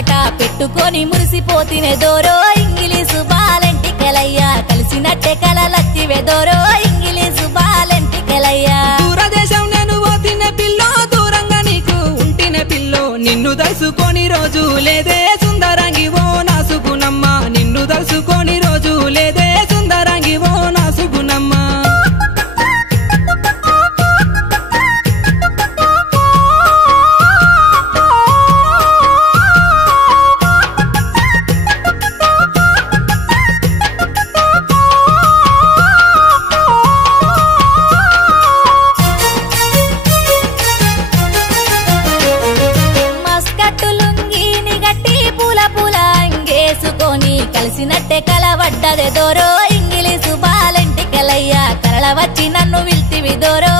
ముద్దాట పెట్టుకొని మురిసిపోతినే దోరో ఇంగిలీసు బాలెంటికెలయ్యా కలిసినట్టే కలలచ్చి వెదోరో ఇంగిలీసు బాలెంటికెలయ్యా దూరదేశం నేను పోతినే పిల్లో దూరంగా నీకు ఉంటినే పిల్లో నిన్ను దలుసుకొని రోజు లేదే సుందరంగి ఓ నా సుగుణమ్మ నిన్ను దలుసుకొని రోజు లేదే సుందరంగి ఓ నా సుగుణమ్మ కలిసినట్టే కలవడ్డదే దోరో ఇంగిలీసు బాలెంటికెలయ్యా కరళ వచ్చి నన్ను విల్తివి దోరో